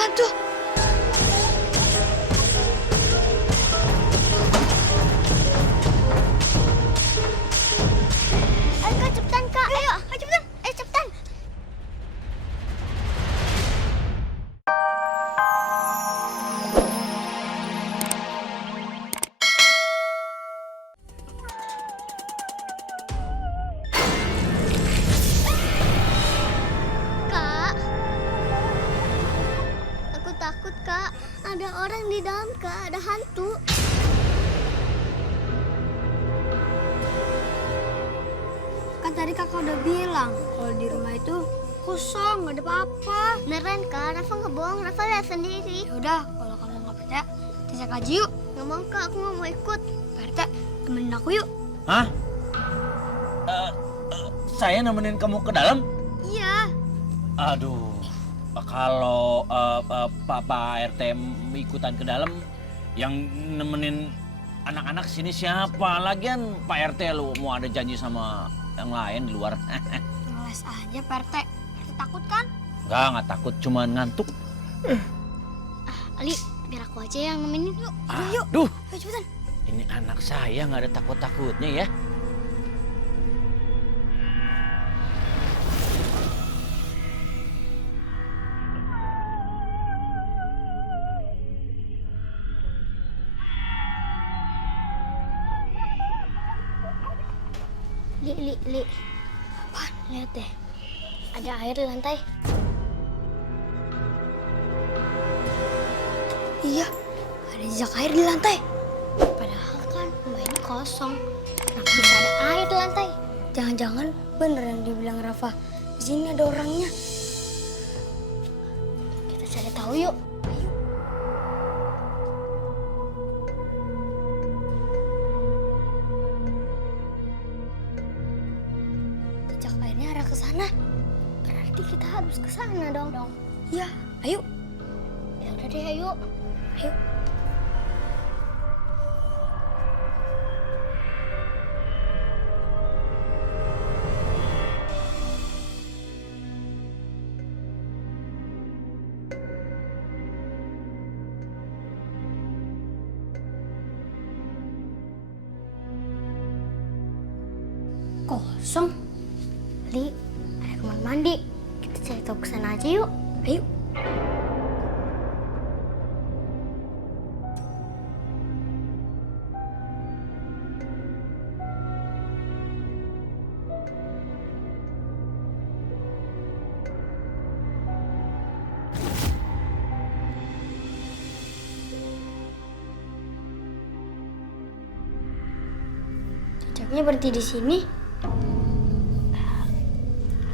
Apaan tuh? Ayo Kak, cepetan Kak. Ayo cepetan. Ayo cepetan. Kak. Aku takut, Kak. Ada orang di dalam, Kak. Ada hantu. Kan tadi kakak udah bilang kalau di rumah itu kosong, nggak ada apa-apa. Beneran, Kak. Rafa nggak bohong. Rafa lihat sendiri. Ya udah, kalau kamu nggak percaya, kita cek aja yuk. Nggak mau, Kak. Aku nggak mau ikut. Pak RT, temenin aku yuk. Hah? Saya nemenin kamu ke dalam? Iya. Aduh, kalau Pak RT ikutan ke dalam, yang nemenin anak-anak sini siapa? Lagian Pak RT lu mau ada janji sama yang lain di luar. Ngeles aja Pak RT. Pak RT takut kan? Nggak takut, cuma ngantuk. Ali, biar aku aja yang nemenin. Yuk. Aduh, Ayo cepetan. ini anak saya nggak ada takut-takutnya ya. Li. Apaan? Lihat deh. Ada air di lantai. Iya, ada jejak air di lantai. Padahal kan rumah ini kosong. Kenapa bisa ada air di lantai? Jangan-jangan bener yang dibilang Rafa. Di sini ada orangnya. Kita cari tahu yuk. Jejak airnya arah ke sana. Berarti kita harus ke sana dong. Iya, ayo. Ya udah deh, ayo. Ayo. Kosong. Li, ada kamar mandi. Kita cari tahu ke sana aja yuk. Ayo. Jejaknya berhenti di sini.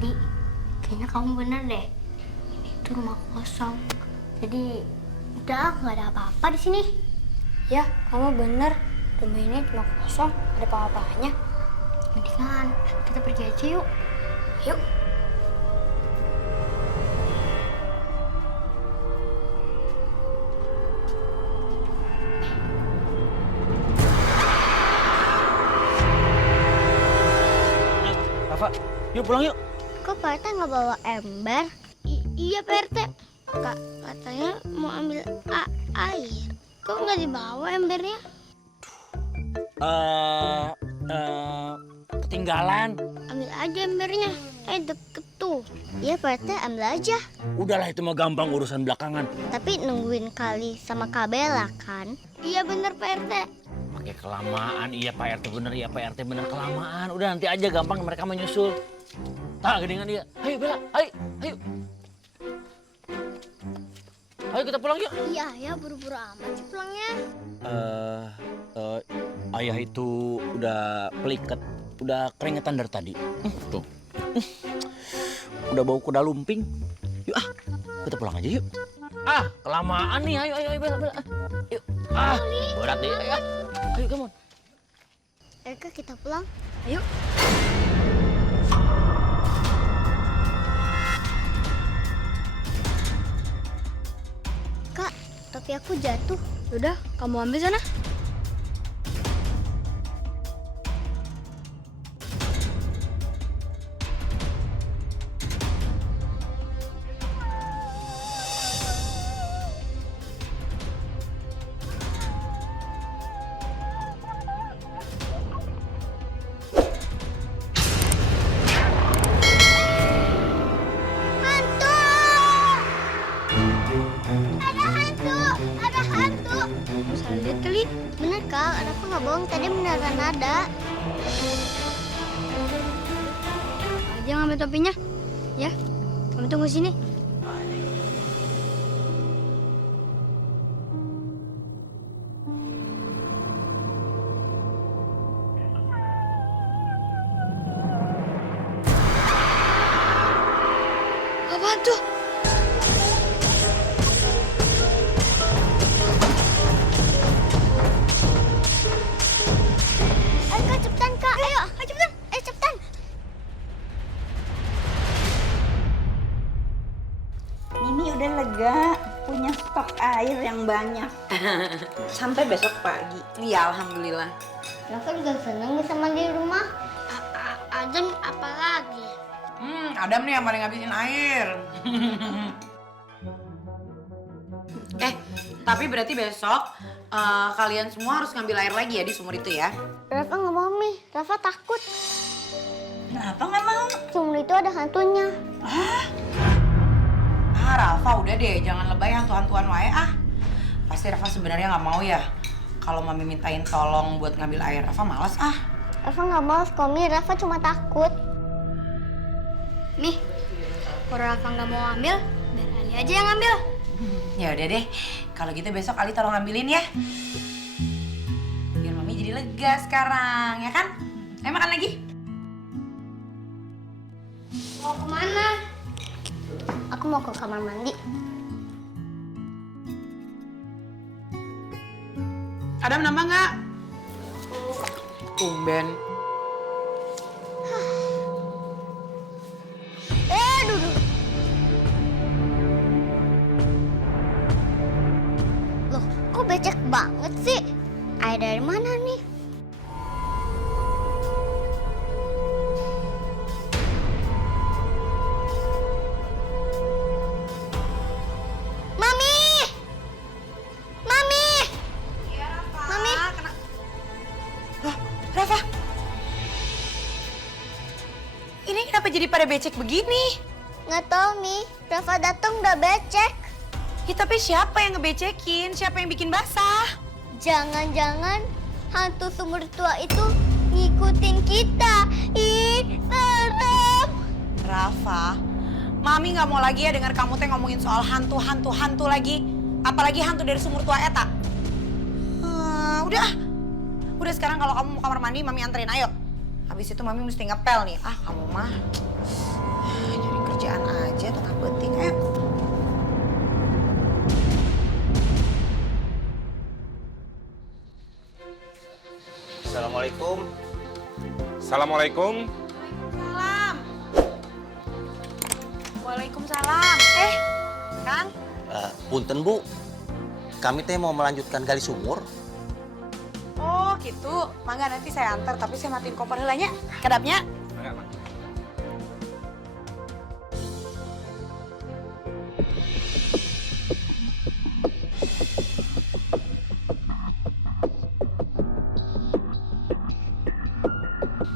Li, kayaknya kamu bener deh. Ini tuh rumah kosong. Jadi udah nggak ada apa-apa di sini. Ya, kamu bener. Rumah ini cuma kosong, ada apa-apanya. Mendingan kita pergi aja yuk. Yuk. Rafa, yuk pulang yuk. Kok Pak RT nggak bawa ember? Iya Pak RT. Kak, katanya mau ambil air. Kok nggak dibawa embernya? Ketinggalan. Ambil aja embernya. Deket tuh. Iya Pak RT, ambil aja. Udahlah itu mah gampang urusan belakangan. Tapi nungguin kali sama Kak Bella kan? Iya bener Pak RT. Pakai kelamaan, iya Pak RT bener, iya Pak RT bener kelamaan. Udah nanti aja gampang mereka menyusul. Tak gedengan dia. Ayo Bella, ayo. Ayo kita pulang yuk. Iya ya, buru-buru amat sih pulangnya. Ayah itu udah peliket, udah keringetan dari tadi. Tuh. Udah bau kuda lumping. Yuk kita pulang aja yuk. Kelamaan nih. Ayo Bella. Yuk. Berat deh. Ayo, come on. Kak, kita pulang. Ayo. Kak, topi aku jatuh. Udah, kamu ambil sana. Ada hantu! Ada hantu! Salah lihat kali. Bener Kak, Rafa nggak bohong. Tadi beneran ada. Aja ngambil topinya. Ya, kamu tunggu sini. Apaan tuh? Ayo Kak, cepetan Kak. Ayo cepetan. Ayo cepetan. Mimi udah lega, punya stok air yang banyak. Sampai besok pagi. Iya, alhamdulillah. Rafa juga seneng bisa mandi di rumah. Adam apalagi? Adam nih yang paling ngabisin air. Tapi berarti besok kalian semua harus ngambil air lagi ya di sumur itu ya? Rafa nggak mau Mi. Rafa takut. Kenapa nggak mau? Sumur itu ada hantunya. Rafa udah deh, jangan lebay hantu-hantuan wae ah. Pasti Rafa sebenarnya nggak mau ya kalau Mami mintain tolong buat ngambil air. Rafa malas ah. Rafa nggak mau Komi. Rafa cuma takut. Nih, kalau Rafa nggak mau ambil, biar Ali aja yang ambil. Ya udah deh, kalau gitu besok Ali tolong ambilin ya. Biar Mami jadi lega sekarang, ya kan? Ayo makan lagi. Mau kemana? Aku mau ke kamar mandi. Adam nambah nggak? Tumben. Duduk. Loh, kok becek banget sih? Air dari mana nih? Mami! Mami! Iya, Rafa. Mami. Loh, Rafa. Ini kenapa jadi pada becek begini? Nggak tahu nih, Rafa datang udah becek. Ya tapi siapa yang ngebecekin? Siapa yang bikin basah? Jangan-jangan hantu sumur tua itu ngikutin kita. Ih, serem. Rafa, Mami nggak mau lagi ya dengar kamu teh ngomongin soal hantu lagi. Apalagi hantu dari sumur tua eta. Udah sekarang kalau kamu mau kamar mandi, Mami anterin, ayo. Habis itu Mami mesti ngepel nih. Ah, kamu mah nyari kerjaan aja tengah peting. Ayo. Assalamualaikum. Assalamualaikum. Salam. Waalaikumsalam. Kang. Punten Bu, kami teh mau melanjutkan gali sumur. Oh gitu. Mangga nanti saya antar, tapi saya matiin kompor heulanya. Kedapnya. Enggak, Mak.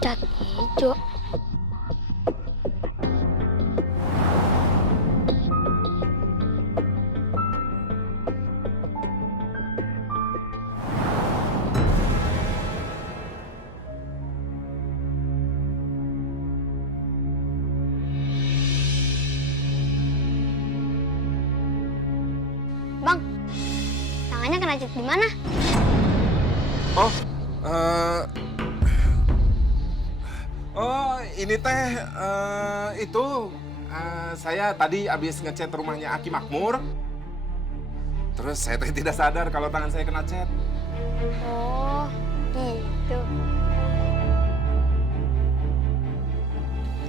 Cat hijau. Bang, tangannya kena cat di mana? Oh, ini teh itu saya tadi habis ngecat rumahnya Aki Makmur. Terus saya teh tidak sadar kalau tangan saya kena cat. Oh, gitu.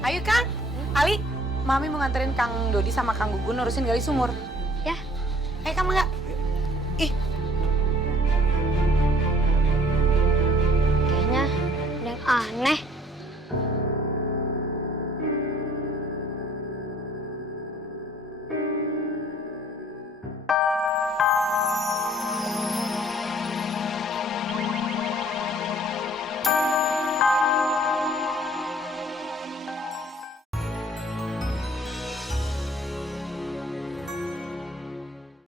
Ayo Kang. Ali, Mami mau nganterin Kang Dodi sama Kang Gugun urusin gali sumur. Ya. Ayo kamu nggak? Ih, Kayaknya ada yang aneh.